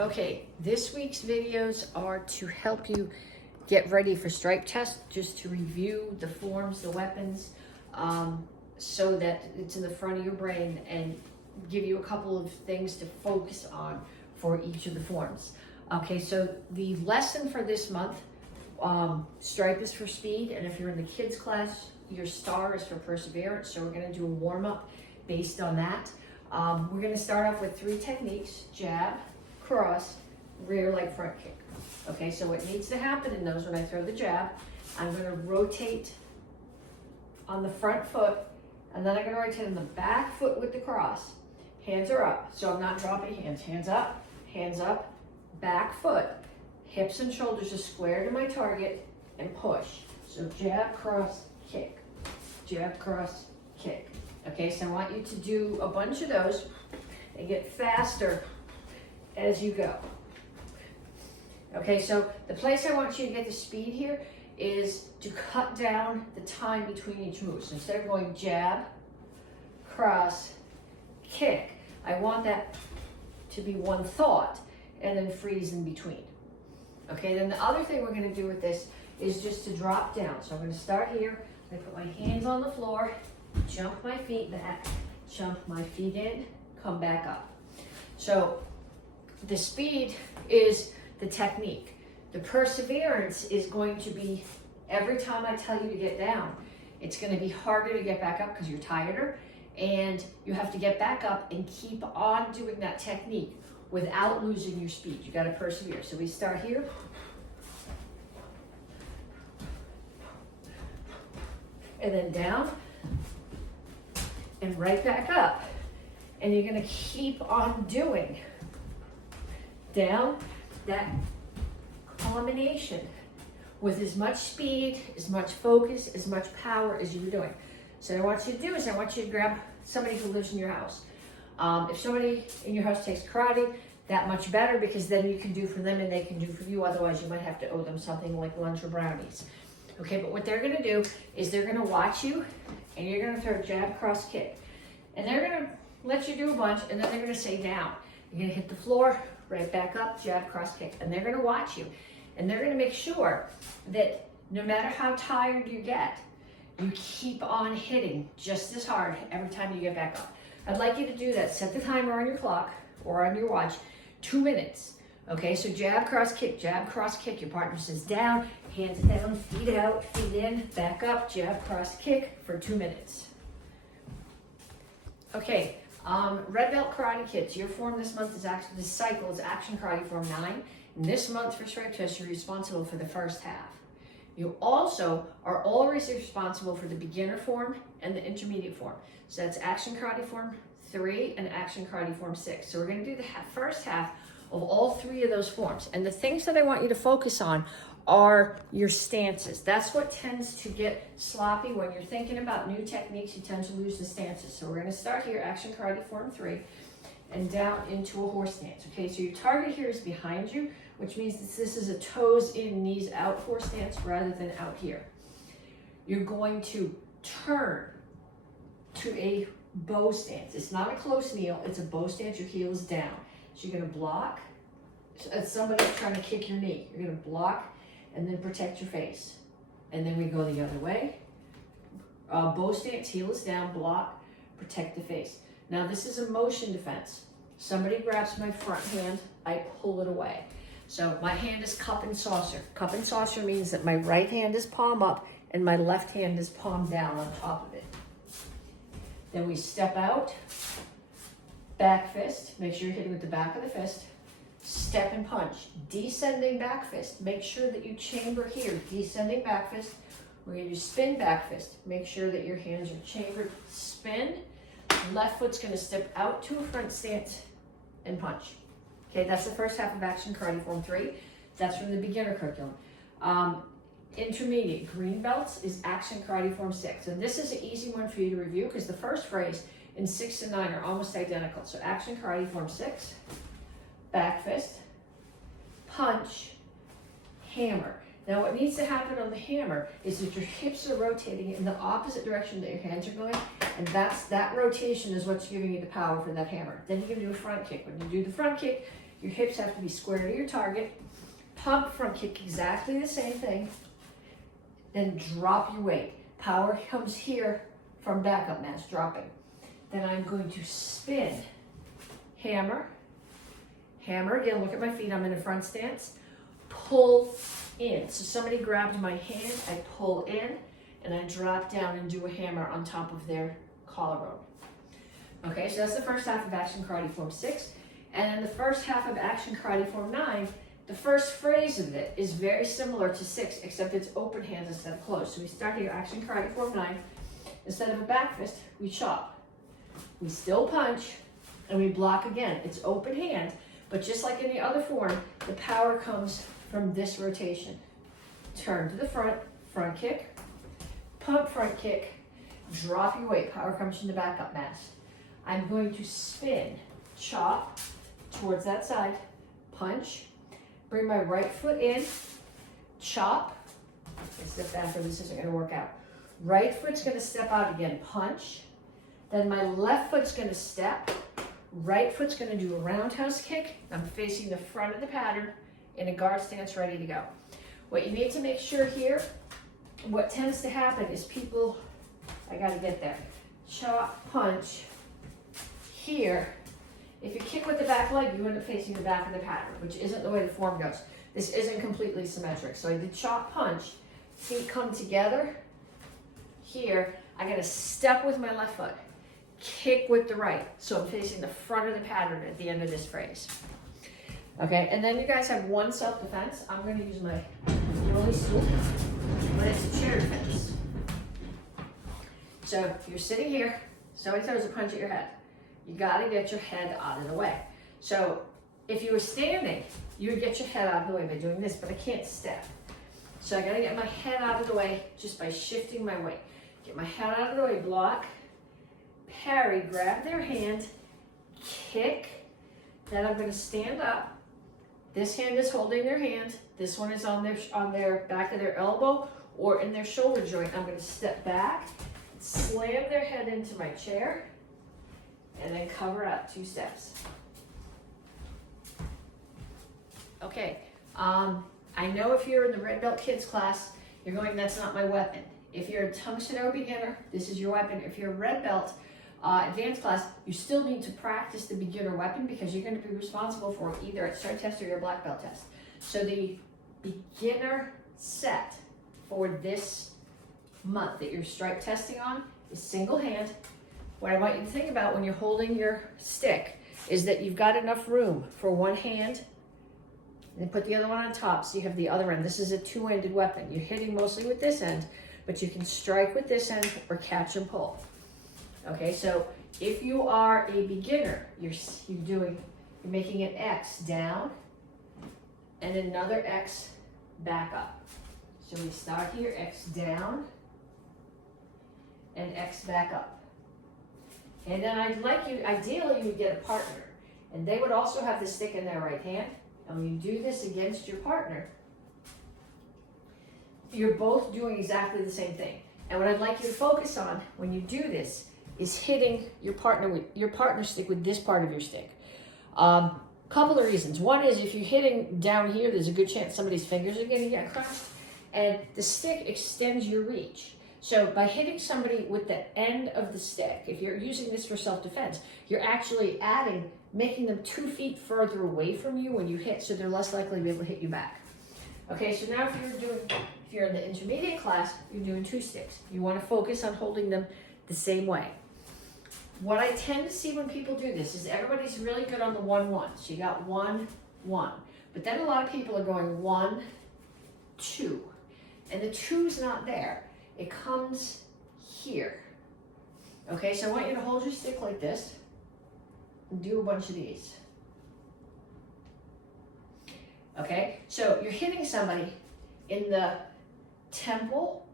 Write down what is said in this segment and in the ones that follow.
Okay, this week's videos are to help you get ready for stripe test, just to review the forms, the weapons, so that it's in the front of your brain and give you a couple of things to focus on for each of the forms. Okay, so the lesson for this month, stripe is for speed, and if you're in the kids class, your star is for perseverance. So we're gonna do a warm-up based on that. We're gonna start off with 3 techniques: jab, cross, rear leg front kick. Okay, so what needs to happen in those, when I throw the jab, I'm gonna rotate on the front foot, and then I'm gonna rotate on the back foot with the cross. Hands are up, so I'm not dropping hands. Hands up, back foot. Hips and shoulders are square to my target, and push. So jab, cross, kick. Jab, cross, kick. Okay, so I want you to do a bunch of those and get faster as you go. Okay, so the place I want you to get the speed here is to cut down the time between each move. So instead of going jab, cross, kick, I want that to be one thought and then freeze in between. Okay, then the other thing we're gonna do with this is just to drop down. So I'm gonna start here, I put my hands on the floor, jump my feet back, jump my feet in, come back up. So the speed is the technique. The perseverance is going to be every time I tell you to get down, it's going to be harder to get back up because you're tireder, and you have to get back up and keep on doing that technique without losing your speed. You got to persevere. So we start here. And then down and right back up. And you're going to keep on doing down that combination with as much speed, as much focus, as much power as you were doing. So what I want you to do is I want you to grab somebody who lives in your house. If somebody in your house takes karate, that much better, because then you can do for them and they can do for you. Otherwise, you might have to owe them something like lunch or brownies. Okay, but what they're gonna do is they're gonna watch you, and you're gonna throw jab, cross, kick. And they're gonna let you do a bunch, and then they're gonna say down. You're gonna hit the floor, right back up, jab, cross, kick. And they're gonna watch you. And they're gonna make sure that no matter how tired you get, you keep on hitting just as hard every time you get back up. I'd like you to do that. Set the timer on your clock or on your watch, 2 minutes. Okay, so jab, cross, kick, jab, cross, kick. Your partner says down, hands down, feet out, feet in, back up, jab, cross, kick for 2 minutes. Okay, Red Belt Karate Kids, your form this month is actually, this cycle is Action Karate Form 9. And this month for Stripe Test, you're responsible for the first half. You also are always responsible for the beginner form and the intermediate form. So that's Action Karate Form 3 and Action Karate Form 6. So we're gonna do the first half of all 3 of those forms. And the things that I want you to focus on are your stances. That's what tends to get sloppy when you're thinking about new techniques. You tend to lose the stances. So we're going to start here, Action Karate Form 3, and down into a horse stance. Okay, so your target here is behind you, which means that this is a toes in, knees out horse stance rather than out here. You're going to turn to a bow stance. It's not a close kneel, it's a bow stance. Your heel is down. So you're going to block. As somebody trying to kick your knee, you're going to block and then protect your face. And then we go the other way. Bow stance, heel is down, block, protect the face. Now this is a motion defense. Somebody grabs my front hand, I pull it away. So my hand is cup and saucer. Cup and saucer means that my right hand is palm up and my left hand is palm down on top of it. Then we step out, back fist, make sure you're hitting with the back of the fist. Step and punch, descending back fist. Make sure that you chamber here, descending back fist. We're going to do spin back fist. Make sure that your hands are chambered. Spin. Left foot's going to step out to a front stance and punch. Okay, that's the first half of Action Karate Form 3. That's from the beginner curriculum. Intermediate, green belts, is Action Karate Form 6. And this is an easy one for you to review because the first phrase in 6 and 9 are almost identical. So Action Karate Form 6. Back fist, punch, hammer. Now what needs to happen on the hammer is that your hips are rotating in the opposite direction that your hands are going, and that rotation is what's giving you the power for that hammer. Then you're gonna do a front kick. When you do the front kick, Your hips have to be square to your target. Pump front kick, exactly the same thing. Then drop your weight. Power comes here from backup mass, dropping. Then I'm going to spin, hammer, hammer. Again, look at my feet, I'm in a front stance. Pull in. So somebody grabs my hand, I pull in, and I drop down and do a hammer on top of their collarbone. Okay, so that's the first half of Action Karate Form 6. And then the first half of Action Karate Form 9, the first phrase of it is very similar to 6, except it's open hands instead of closed. So we start here, Action Karate Form 9. Instead of a back fist, we chop. We still punch, and we block again. It's open hand, but just like in the other form, the power comes from this rotation. Turn to the front, front kick, pump front kick, drop your weight. Power comes from the backup mass. I'm going to spin, chop towards that side, punch, bring my right foot in, chop. Let's step back or this isn't going to work out. Right foot's going to step out again, punch. Then my left foot's going to step. Right foot's going to do a roundhouse kick. I'm facing the front of the pattern in a guard stance, ready to go. What you need to make sure here, what tends to happen is people, I got to get there, chop, punch, here. If you kick with the back leg, you end up facing the back of the pattern, which isn't the way the form goes. This isn't completely symmetric. So I did chop, punch, feet come together. Here, I got to step with my left foot, kick with the right. So I'm facing the front of the pattern at the end of this phrase. Okay, and then you guys have one self-defense. I'm going to use my rolly stool, but it's a chair defense. So you're sitting here, somebody throws a punch at your head. You got to get your head out of the way. So if you were standing, you would get your head out of the way by doing this, but I can't step. So I got to get my head out of the way just by shifting my weight. Get my head out of the way, block, parry, grab their hand, kick. Then I'm going to stand up. This hand is holding their hand. This one is on their back of their elbow or in their shoulder joint. I'm going to step back, slam their head into my chair, and then cover up 2 steps. Okay, I know if you're in the Red Belt Kids class, you're going, that's not my weapon. If you're a Tang Soo Do beginner, this is your weapon. If you're a Red Belt advanced class, you still need to practice the beginner weapon because you're going to be responsible for either a stripe test or your black belt test. So the beginner set for this month that you're stripe testing on is single hand. What I want you to think about when you're holding your stick is that you've got enough room for one hand and then put the other one on top so you have the other end. This is a 2-ended weapon. You're hitting mostly with this end, but you can strike with this end or catch and pull. Okay, so if you are a beginner, you're making an X down and another X back up. So we start here, X down and X back up. And then I'd like you, ideally you would get a partner, and they would also have the stick in their right hand. And when you do this against your partner, you're both doing exactly the same thing. And what I'd like you to focus on when you do this is hitting your partner stick with this part of your stick. Couple of reasons. One is if you're hitting down here, there's a good chance somebody's fingers are going to get crushed, and the stick extends your reach. So by hitting somebody with the end of the stick, if you're using this for self-defense, you're actually making them 2 feet further away from you when you hit, so they're less likely to be able to hit you back. Okay, so now if you're in the intermediate class, you're doing 2 sticks. You want to focus on holding them the same way. What I tend to see when people do this is everybody's really good on the 1-1. So you got 1, 1. But then a lot of people are going 1, 2. And the 2's not there. It comes here. Okay, so I want you to hold your stick like this and do a bunch of these. Okay, so you're hitting somebody in the temple,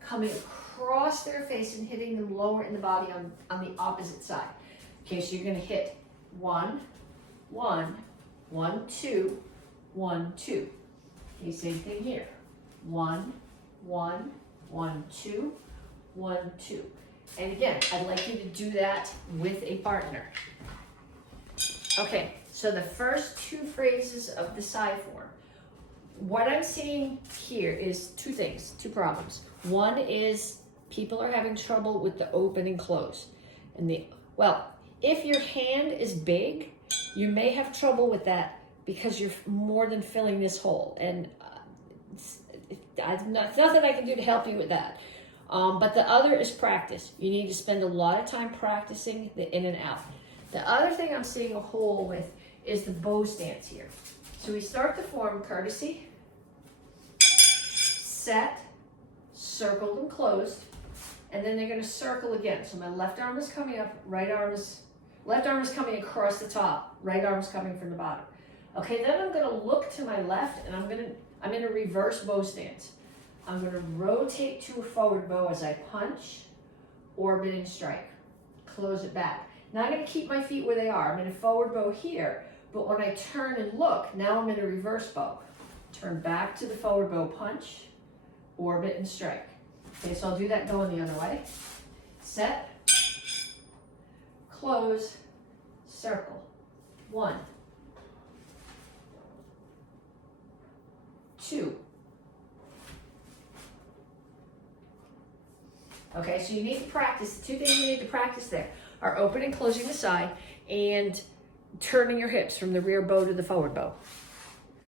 coming across their face and hitting them lower in the body on the opposite side. Okay, so you're going to hit 1, 1, 1, 2, 1, 2. Okay, same thing here. 1, 1, 1, 2, 1, 2. And again, I'd like you to do that with a partner. Okay, So the first two phrases of the side form. What I'm seeing here is two things, two problems. One is people are having trouble with the open and close. Well, if your hand is big, you may have trouble with that because you're more than filling this hole. And nothing I can do to help you with that. But the other is practice. You need to spend a lot of time practicing the in and out. The other thing I'm seeing a hole with is the bow stance here. So we start the form courtesy, set, circled and closed, and then they're going to circle again. So my left arm is coming up, left arm is coming across the top, right arm is coming from the bottom. Okay, then I'm going to look to my left, and I'm in a reverse bow stance. I'm going to rotate to a forward bow as I punch, orbit, and strike. Close it back. Now I'm going to keep my feet where they are. I'm in a forward bow here, but when I turn and look, now I'm in a reverse bow. Turn back to the forward bow, punch, orbit, and strike. Okay, so I'll do that going the other way. Set, close, circle. 1, 2. Okay, so you need to practice. The two things you need to practice there are opening and closing the side and turning your hips from the rear bow to the forward bow.